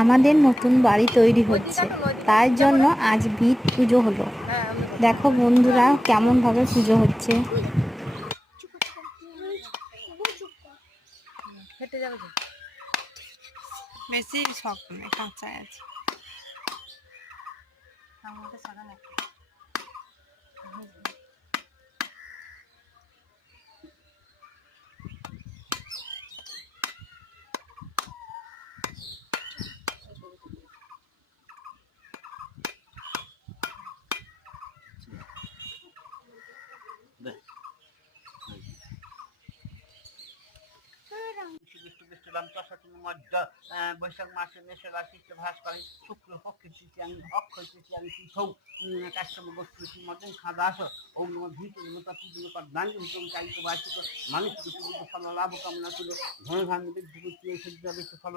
আমাদের নতুন বাড়ি তৈরি হচ্ছে, তাই জন্য আজ ভিত পুজো হলো। দেখো বন্ধুরা কেমন ভাবে পুজো হচ্ছে। ফেটে যাবে তো, বেশি শক্ত নেই, কাঁচাই আছে। আমাকে সাদা না বৈশাখ মাসে মেষরা শিষ্ট ভাস করে শুক্র পক্ষে তৃতীয়াং অক্ষয় তৃতীয়াং তিথৌ কাশ্যপ গোষ্ঠী মধ্যে খাদাস ওম নমঃ ভীত নমতা পূজন পদ্মাঙ্গ হুতম চাইত বার্ষিক মানসিক পূজিত ফল লাভ কামনা ছিল ধন ধান্য বৃদ্ধি সূর্য ফল